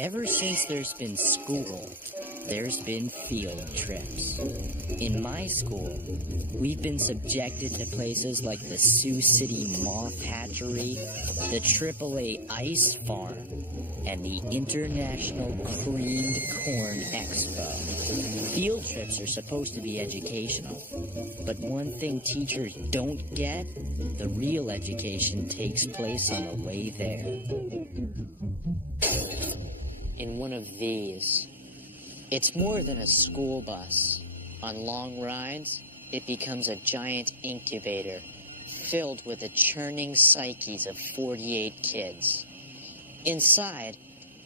Ever since there's been school, there's been field trips. In my school, we've been subjected to places like the Sioux City Moth Hatchery, the AAA Ice Farm, and the International Creamed Corn Expo. Field trips are supposed to be educational, but one thing teachers don't get, the real education takes place on the way there. In one of these, it's more than a school bus. On long rides, it becomes a giant incubator filled with the churning psyches of 48 kids. Inside,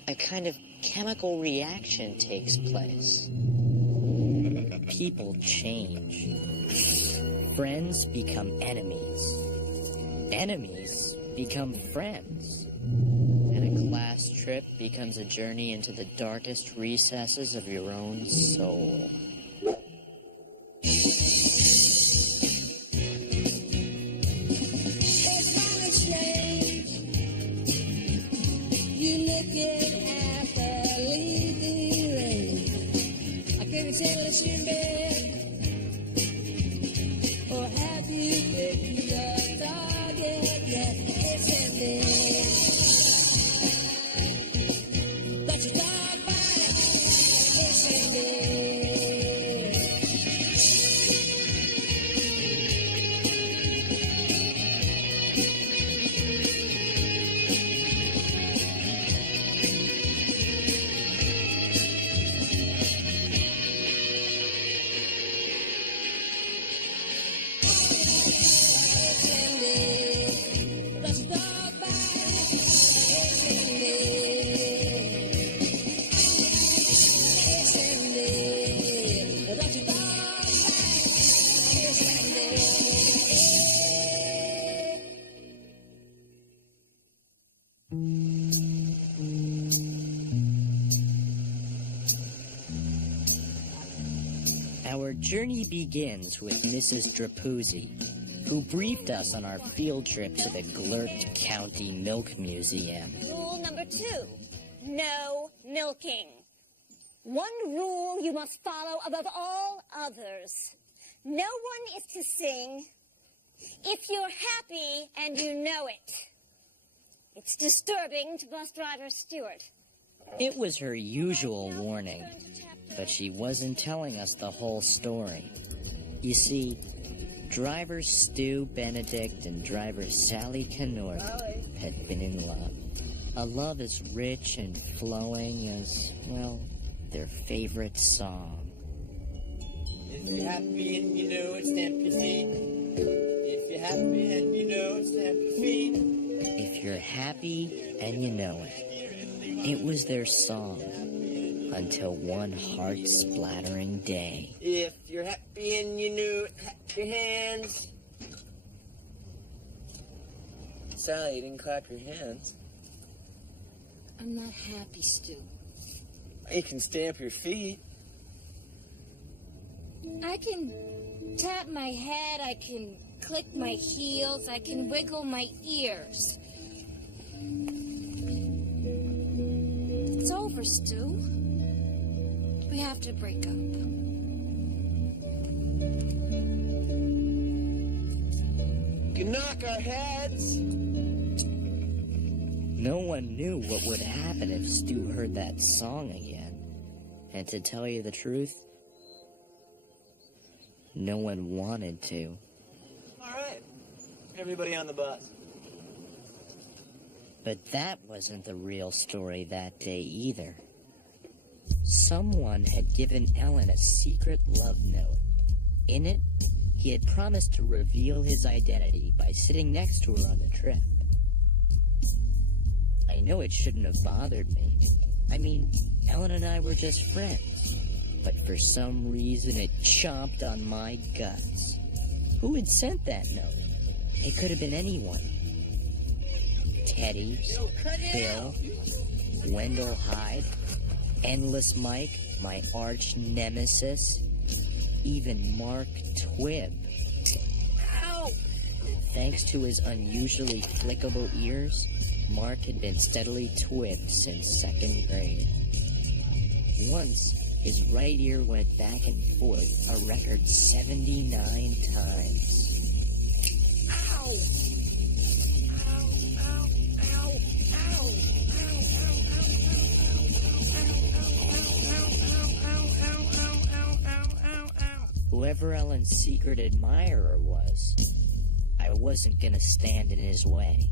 a kind of chemical reaction takes place. People change. Friends become enemies. Enemies become friends. And a class trip becomes a journey into the darkest recesses of your own soul. Our journey begins with Mrs. Drapuzzi, who briefed us on our field trip to the Glurt County Milk Museum. Rule number 2, no milking. One rule you must follow above all others. No one is to sing if you're happy and you know it. It's disturbing to bus driver Stewart. It was her usual warning, but she wasn't telling us the whole story. You see, driver Stu Benedict and driver Sally Canort had been in love. A love as rich and flowing as, well, their favorite song. If you're happy and you know it, stamp your feet. If you're happy and you know it, stamp your feet. If you're happy and you know it. It was their song until one heart-splattering day. If you're happy and you know it, clap your hands. Sally, you didn't clap your hands. I'm not happy, Stu. You can stamp your feet. I can tap my head, I can click my heels, I can wiggle my ears. It's over, Stu. We have to break up. You can knock our heads. No one knew what would happen if Stu heard that song again. And to tell you the truth, no one wanted to. All right. Everybody on the bus. But that wasn't the real story that day either. Someone had given Ellen a secret love note. In it, he had promised to reveal his identity by sitting next to her on the trip. I know it shouldn't have bothered me. I mean, Ellen and I were just friends. But for some reason, it chomped on my guts. Who had sent that note? It could have been anyone. Teddy, Bill, Wendell Hyde, Endless Mike, my arch nemesis, even Mark Twibb. Ow! Thanks to his unusually flickable ears, Mark had been steadily twibbed since 2nd grade. Once, his right ear went back and forth a record 79 times. Ow! Ow, ow, ow, ow, ow. Whoever Ellen's secret admirer was, I wasn't gonna stand in his way.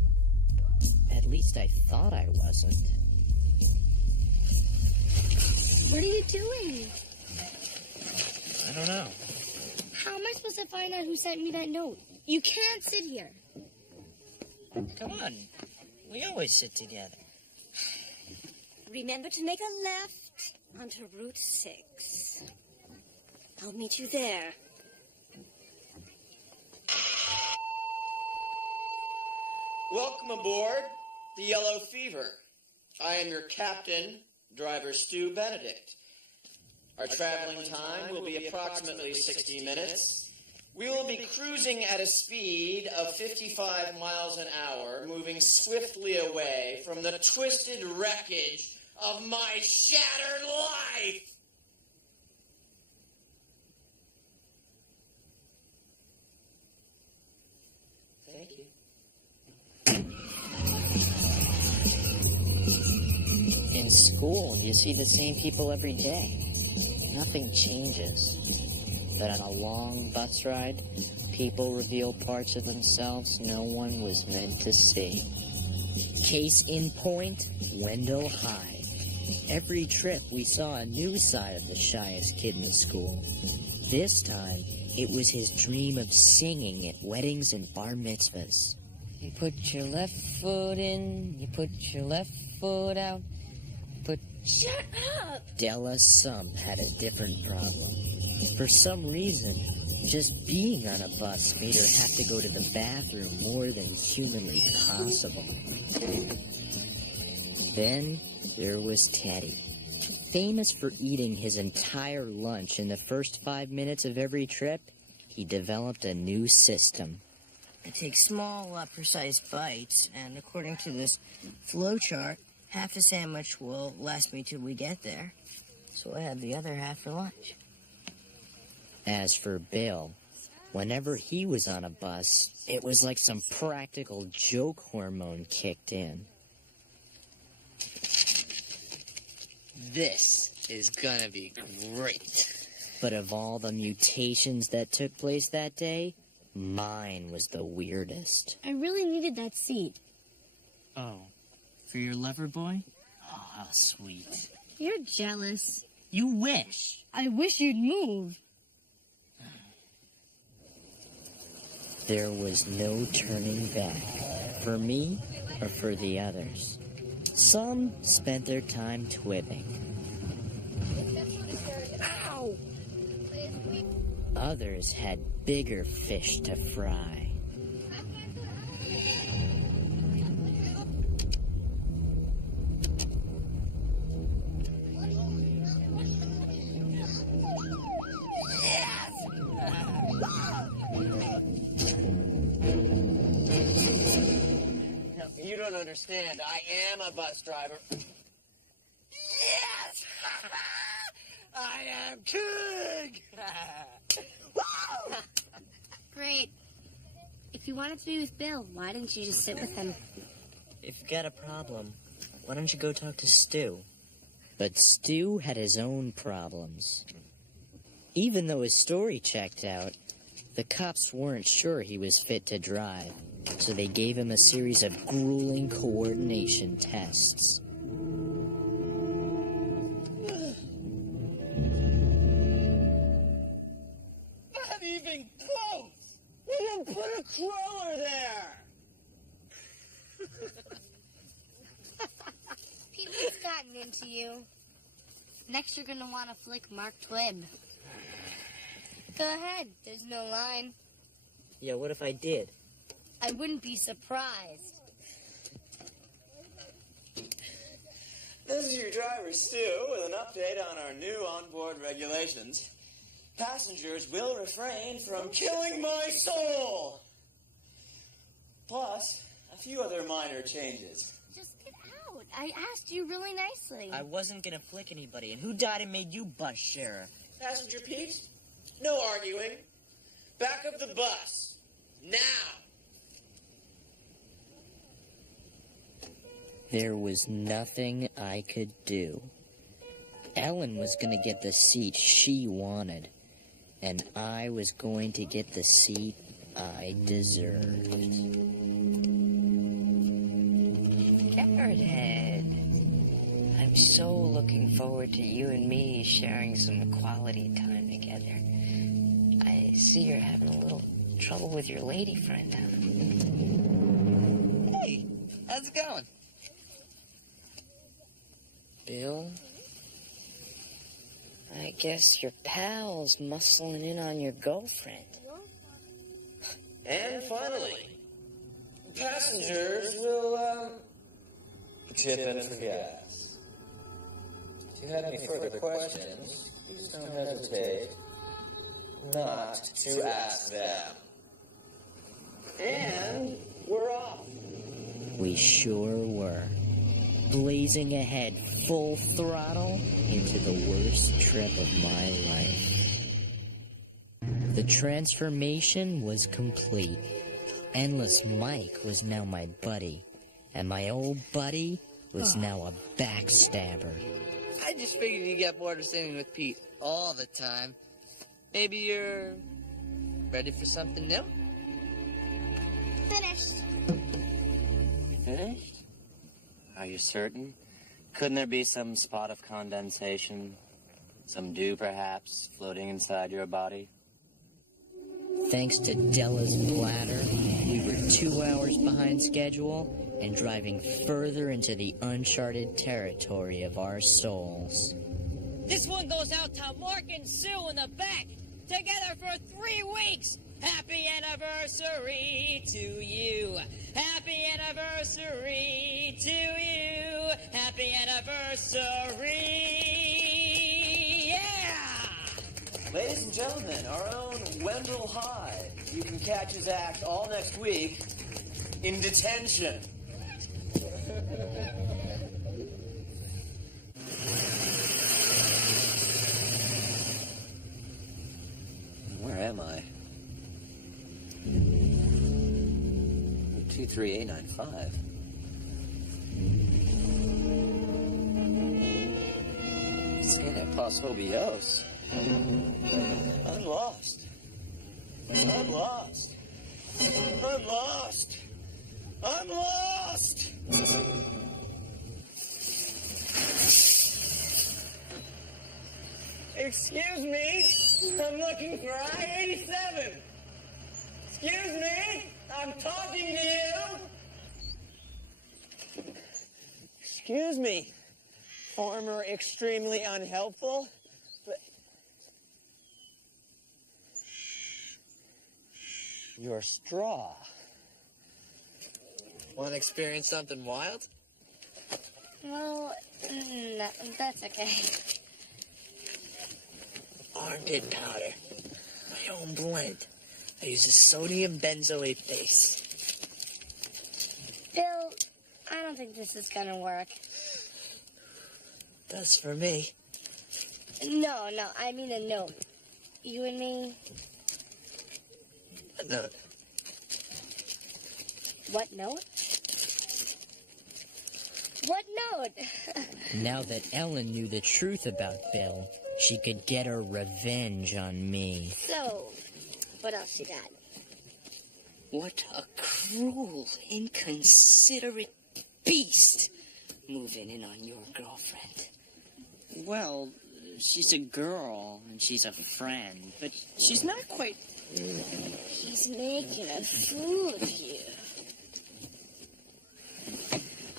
At least I thought I wasn't. What are you doing? I don't know. How am I supposed to find out who sent me that note? You can't sit here. Come on. We always sit together. Remember to make a left onto Route 6. I'll meet you there. Welcome aboard the Yellow Fever. I am your captain, driver Stu Benedict. Our traveling time will be approximately 60 minutes. We will be cruising at a speed of 55 miles an hour, moving swiftly away from the twisted wreckage of my shattered life. Thank you. In school, you see the same people every day. Nothing changes. But on a long bus ride, people reveal parts of themselves no one was meant to see. Case in point, Wendell High. Every trip we saw a new side of the shyest kid in the school. This time, it was his dream of singing at weddings and bar mitzvahs. You put your left foot in, you put your left foot out. Shut up! Della Sump had a different problem. For some reason, just being on a bus made her have to go to the bathroom more than humanly possible. Then there was Teddy. Famous for eating his entire lunch in the first 5 minutes of every trip, he developed a new system. I take small, precise bites, and according to this flowchart, half the sandwich will last me till we get there, so I have the other half for lunch. As for Bill, whenever he was on a bus, it was like some practical joke hormone kicked in. This is gonna be great. But of all the mutations that took place that day, mine was the weirdest. I really needed that seat. Oh, for your lover boy? Oh, how sweet. You're jealous. You wish. I wish you'd move. There was no turning back, for me or for the others. Some spent their time twibbing. Ow! Others had bigger fish to fry. You don't understand. I am a bus driver. Yes! I am king! Great. If you wanted to be with Bill, why didn't you just sit with him? If you got a problem, why don't you go talk to Stu? But Stu had his own problems. Even though his story checked out, the cops weren't sure he was fit to drive, so they gave him a series of grueling coordination tests. Not even close! We didn't put a crawler there! People's gotten into you. Next you're gonna want to flick Mark Twibb. Go ahead, there's no line. Yeah, what if I did? I wouldn't be surprised. This is your driver, Stu, with an update on our new onboard regulations. Passengers will refrain from killing my soul! Plus, a few other minor changes. I asked you really nicely. I wasn't gonna flick anybody, and who died and made you bus sheriff? Passenger Pete, no arguing. Back of the bus. Now. There was nothing I could do. Ellen was going to get the seat she wanted, and I was going to get the seat I deserved. Carrot Head. I'm so looking forward to you and me sharing some quality time together. I see you're having a little trouble with your lady friend, huh? Hey, how's it going? Bill? I guess your pal's muscling in on your girlfriend. And finally, passengers will, chip in for gas. If you have any further questions, please don't hesitate not to ask them. And we're off. We sure were. Blazing ahead full throttle into the worst trip of my life. The transformation was complete. Endless Mike was now my buddy, and my old buddy was now a backstabber. I just figured you got bored of sitting with Pete all the time. Maybe you're ready for something new? Finished. Finished? Are you certain? Couldn't there be some spot of condensation? Some dew, perhaps, floating inside your body? Thanks to Della's bladder, we were 2 hours behind schedule and driving further into the uncharted territory of our souls. This one goes out to Mark and Sue in the back. Together for 3 weeks. Happy anniversary to you. Happy anniversary to you. Happy anniversary. Yeah! Ladies and gentlemen, our own Wendell Hyde. You can catch his act all next week in detention. Where am I? 23895. Santa Paso Bios. I'm lost. I'm lost. I'm lost. I'm lost. Excuse me, I'm looking for I-87. Excuse me, I'm talking to you. Excuse me, farmer extremely unhelpful, but your straw. Want to experience something wild? Well, no, that's okay. Armpit powder. My own blend. I use a sodium benzoate base. Bill, I don't think this is gonna work. Does for me. No, I mean a note. You and me. A note. What note? What note? Now that Ellen knew the truth about Bill, she could get her revenge on me. So, what else you got? What a cruel, inconsiderate beast moving in on your girlfriend. Well, she's a girl and she's a friend, but she's not quite... He's making a fool of you.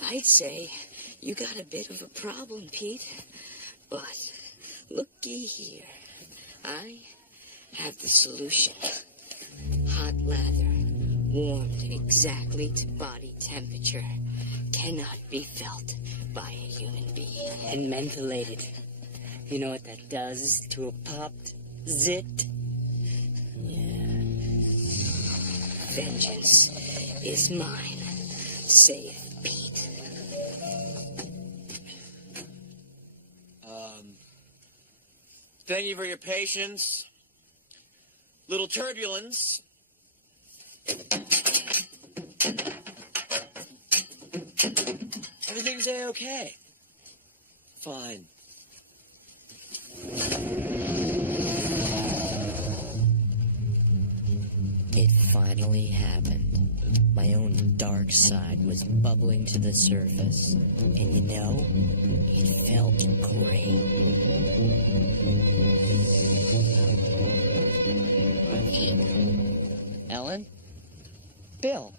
I'd say you got a bit of a problem, Pete. But looky here. I have the solution. Hot lather, warmed exactly to body temperature, cannot be felt by a human being. And mentholated. You know what that does to a popped zit? Vengeance is mine, saith Pete. Thank you for your patience. Little turbulence. Everything's A-okay. Fine. It finally happened. My own dark side was bubbling to the surface. And you know, it felt great. Ellen? Bill?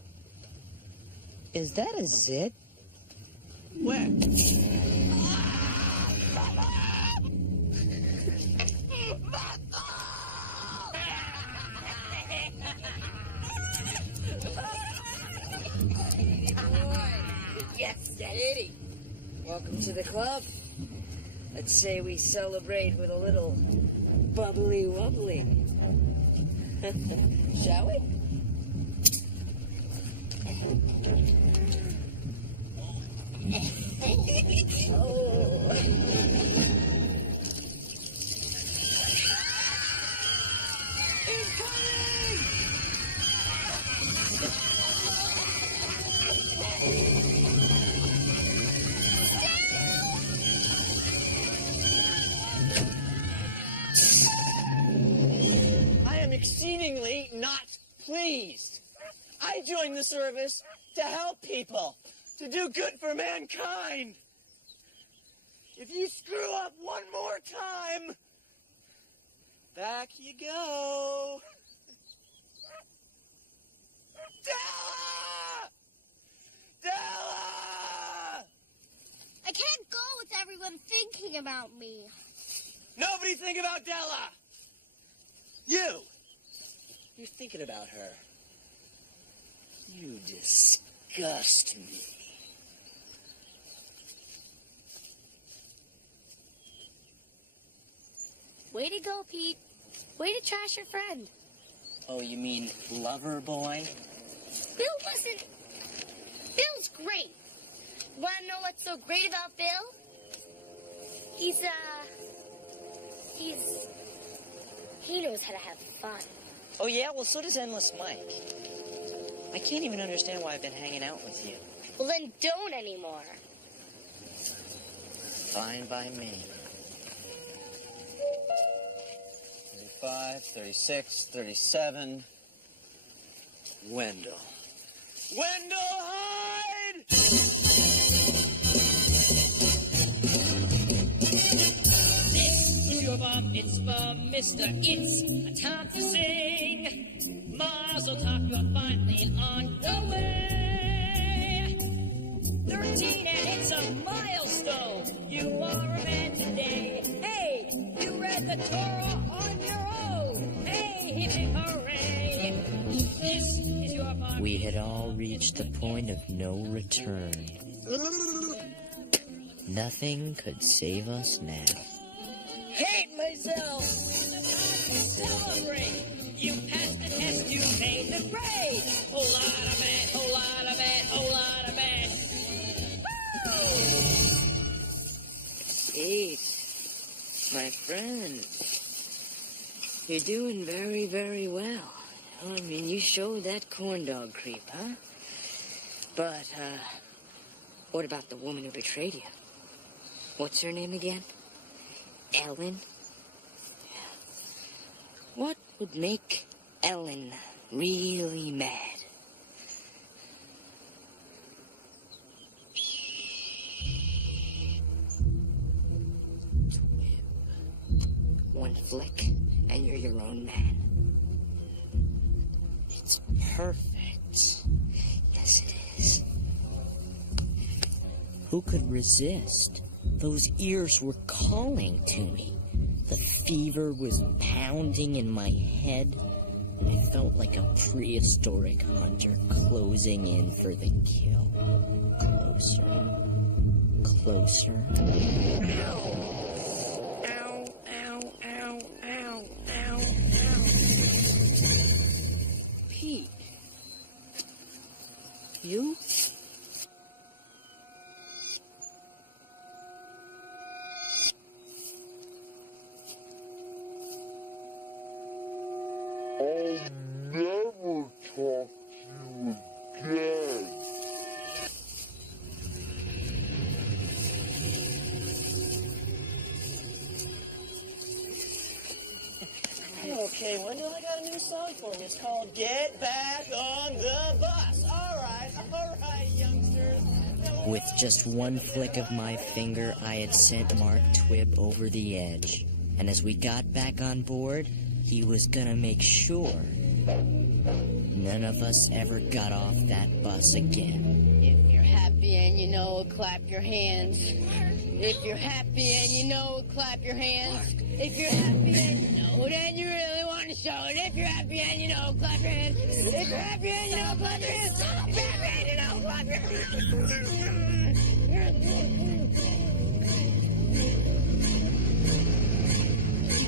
Is that a zit? Where? Yes, Daddy. Welcome to the club. Let's say we celebrate with a little bubbly wobbly. Shall we? I am exceedingly not pleased. I joined the service to help people, to do good for mankind. If you screw up one more time, back you go. Della! Della! I can't go with everyone thinking about me. Nobody think about Della! You! You're thinking about her. You disgust me. Way to go, Pete. Way to trash your friend. Oh, you mean lover boy? Bill wasn't... Bill's great. Want to know what's so great about Bill? He knows how to have fun. Oh, yeah? Well, so does Endless Mike. I can't even understand why I've been hanging out with you. Well, then don't anymore. Fine by me. 35, 36, 37. Wendell. Wendell Hyde! This is your bar mitzvah, mister. It's a time to sing. Mazel tov, you're finally on the way. 13 and it's a milestone. You are a man today. Hey, you read the Torah on your own. Hey, hip hip hooray. This is your bar. We had all reached the point of no return. Nothing could save us now. Hate myself! Celebrate! You passed the test, you paid the grade! Whole lot of man, whole lot of man, whole lot of man! Pete, my friend, you're doing very, very well. I mean, you showed that corn dog creep, huh? But, what about the woman who betrayed you? What's her name again? Ellen? What would make Ellen really mad? One flick, and you're your own man. It's perfect. Yes, it is. Who could resist? Those ears were calling to me. The fever was pounding in my head, and I felt like a prehistoric hunter closing in for the kill. Closer. Closer. Ow, ow, ow, ow, ow, ow. Pete. You? Okay, Wendell, I got a new song for me. It's called Get Back on the Bus. All right, youngsters. With just one flick of my finger, I had sent Mark Twibb over the edge. And as we got back on board, he was gonna make sure none of us ever got off that bus again. If you're happy and you know it, clap your hands. If you're happy and you know it, clap your hands. If you're happy and you know it and you really want to show it. If you're happy and you know it, clap your hands. If you're happy and you know it, clap your hands. If you're happy and you know it, clap your hands.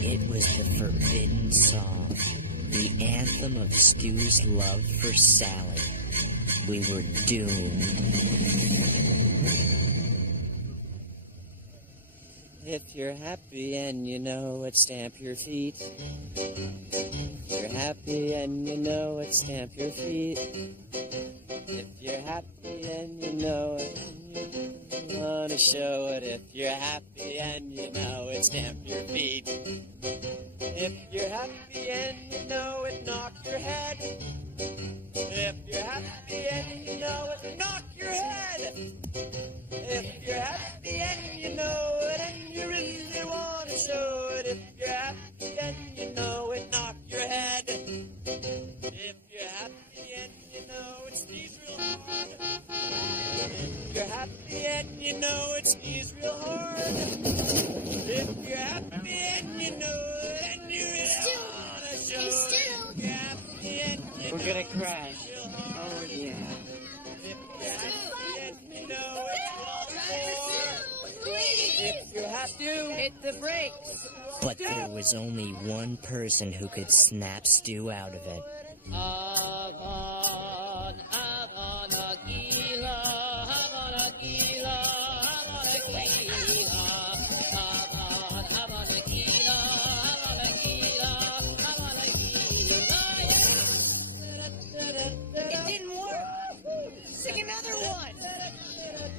It was the forbidden song, the anthem of Stu's love for Sally. We were doomed. If you're happy and you know it, stamp your feet. If you're happy and you know it, stamp your feet. If you're happy and you know it, and you want to show it. If you're happy and you know it, stamp your feet. If you're happy and you know it, knock your head. If you're happy and you know it, knock your head. If you're happy and you know it, and you really want to show it. If you're happy and you know it, knock your head. If you're happy and you know it, sneeze real hard. If you're happy and you know it, sneeze real hard. If you're happy and you know it, and you really want to show it. If you're happy and you know We're gonna it, crash. sneeze real hard. Oh, yeah. If you're happy and you know it, walk more. If you're happy, Hit the brakes. But there was only one person who could snap Stu out of it. Avon, Avon, Agila, Avon, Agila, Avon, Agila, Avon, Avon, Agila, Avon, Agila, Avon, Agila, yeah. It didn't work. Sing another one.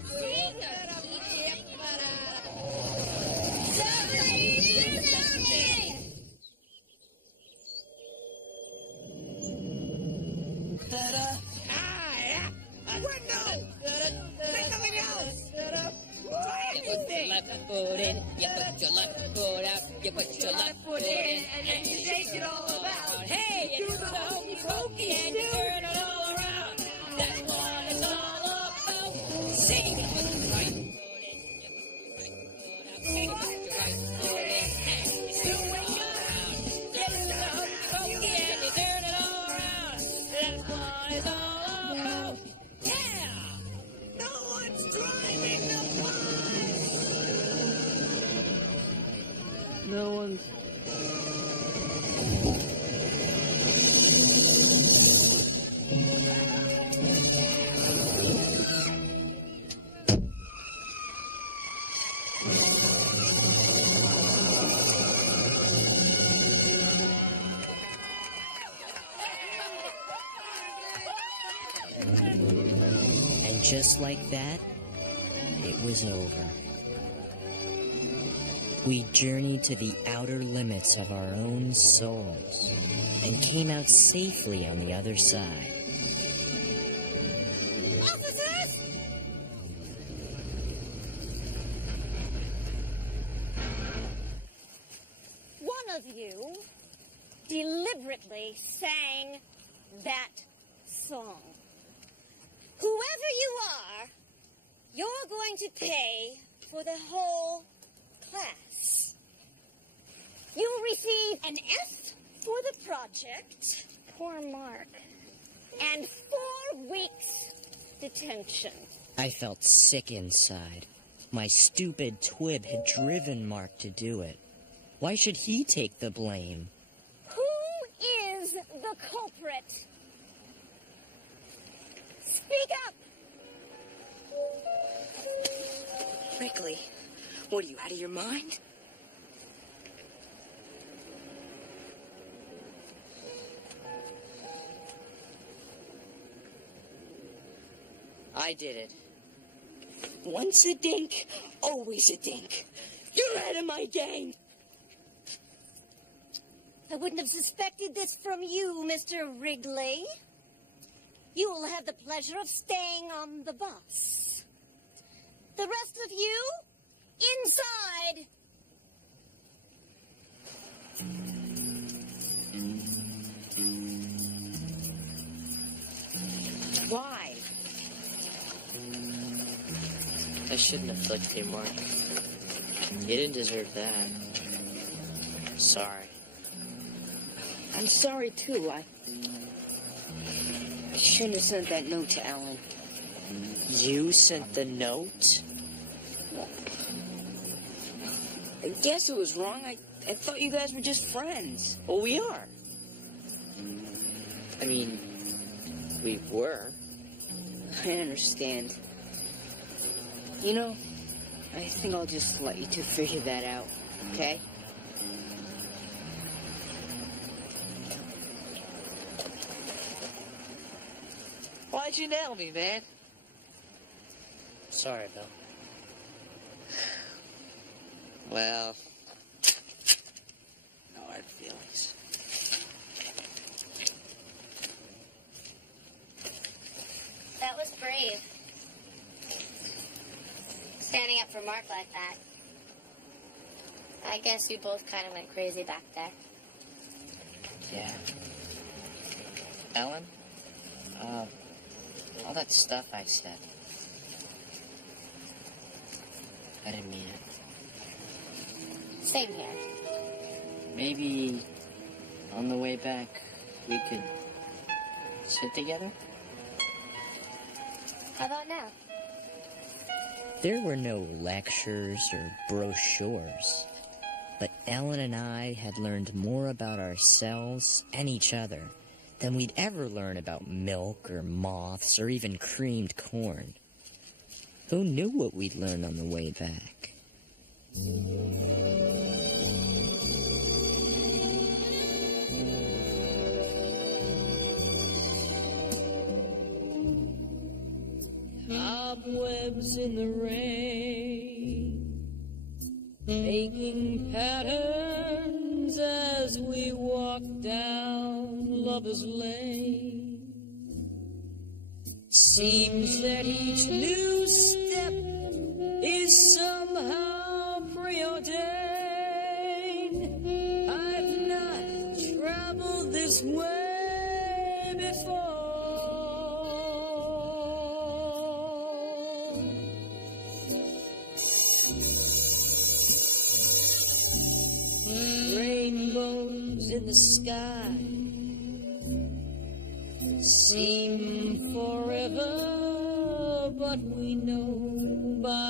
Sing left foot in, you put your left foot out, you put your left foot in, and then you shake it all about. Hey, you do the hokey pokey and you turn it all around. That's what it's all about. Sing it with the right foot in, you put your right foot out. Sing it with your right foot in, and you swing it around. You do the hokey pokey and you turn it all around. That's what it's all about. Yeah! No one's driving the bus! No one's... And just like that, it was over. We journeyed to the outer limits of our own souls and came out safely on the other side. Officers! One of you deliberately sang that song. Whoever you are, you're going to pay for the whole class. You'll receive an F for the project. Poor Mark. And 4 weeks detention. I felt sick inside. My stupid Twibb had driven Mark to do it. Why should he take the blame? Who is the culprit? Speak up! Prickly, what are you, out of your mind? I did it. Once a dink, always a dink. You're out of my game. I wouldn't have suspected this from you, Mr. Wrigley. You will have the pleasure of staying on the bus. The rest of you, inside! Why? I shouldn't have flicked you, Mark. You didn't deserve that. Sorry. I'm sorry, too. I shouldn't have sent that note to Ellen. You sent the note? I guess it was wrong. I thought you guys were just friends. Well, we are. I mean, we were. I understand. You know, I think I'll just let you two figure that out, okay? Why'd you nail me, man? Sorry, Bill. Well, no hard feelings. That was brave. Standing up for Mark like that. I guess you both kind of went crazy back there. Yeah. Ellen? All that stuff I said. I didn't mean it. Same here. Maybe on the way back, we could sit together? How about now? There were no lectures or brochures, but Ellen and I had learned more about ourselves and each other than we'd ever learn about milk or moths or even creamed corn. Who knew what we'd learn on the way back? Cobwebs in the rain, making patterns as we walk down Lover's Lane. Seems that each new step is somehow preordained. I've not traveled this way before. Rainbows in the sky seem forever, but we know by